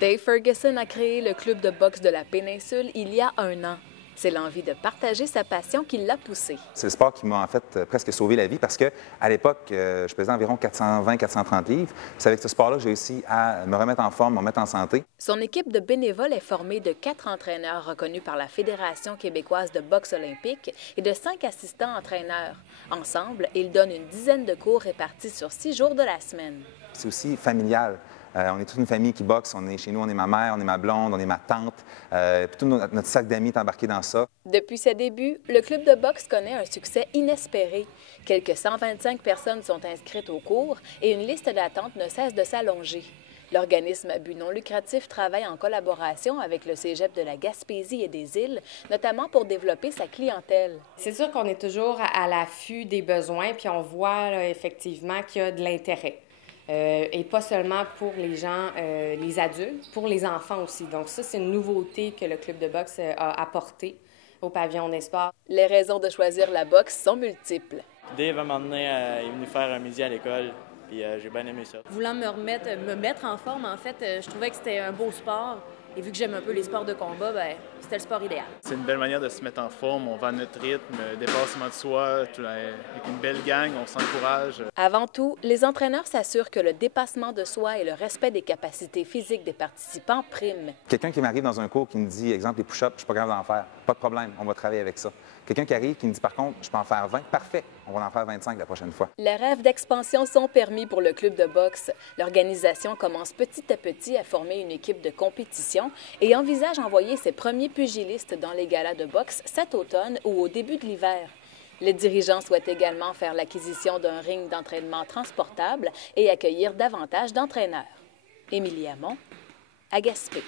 Dave Ferguson a créé le club de boxe de la péninsule il y a 1 an. C'est l'envie de partager sa passion qui l'a poussé. C'est le sport qui m'a en fait presque sauvé la vie parce qu'à l'époque, je pesais environ 420-430 livres. C'est avec ce sport-là que j'ai réussi à me remettre en forme, me remettre en santé. Son équipe de bénévoles est formée de 4 entraîneurs reconnus par la Fédération québécoise de boxe olympique et de 5 assistants entraîneurs. Ensemble, ils donnent une dizaine de cours répartis sur 6 jours de la semaine. C'est aussi familial. On est toute une famille qui boxe. Chez nous, on est ma mère, on est ma blonde, on est ma tante. Puis tout notre sac d'amis est embarqué dans ça. Depuis ses débuts, le club de boxe connaît un succès inespéré. Quelques 125 personnes sont inscrites au cours et une liste d'attente ne cesse de s'allonger. L'organisme à but non lucratif travaille en collaboration avec le Cégep de la Gaspésie et des Îles, notamment pour développer sa clientèle. C'est sûr qu'on est toujours à l'affût des besoins, puis on voit là, effectivement qu'il y a de l'intérêt. Et pas seulement pour les gens, les adultes, pour les enfants aussi. Donc ça, c'est une nouveauté que le club de boxe a apportée au pavillon des sports. Les raisons de choisir la boxe sont multiples. Dave, à un moment donné, il est venu faire un midi à l'école, puis j'ai bien aimé ça. Voulant me mettre en forme, en fait, je trouvais que c'était un beau sport. Et vu que j'aime un peu les sports de combat, bien, c'était le sport idéal. C'est une belle manière de se mettre en forme. On va à notre rythme, dépassement de soi, avec une belle gang, on s'encourage. Avant tout, les entraîneurs s'assurent que le dépassement de soi et le respect des capacités physiques des participants priment. Quelqu'un qui m'arrive dans un cours qui me dit, exemple, les push-ups, je suis pas capable d'en faire. Pas de problème, on va travailler avec ça. Quelqu'un qui arrive qui me dit, par contre, je peux en faire 20, parfait, on va en faire 25 la prochaine fois. Les rêves d'expansion sont permis pour le club de boxe. L'organisation commence petit à petit à former une équipe de compétition et envisage envoyer ses premiers pugilistes dans les galas de boxe cet automne ou au début de l'hiver. Les dirigeants souhaitent également faire l'acquisition d'un ring d'entraînement transportable et accueillir davantage d'entraîneurs. Émilie Hamon, à Gaspé.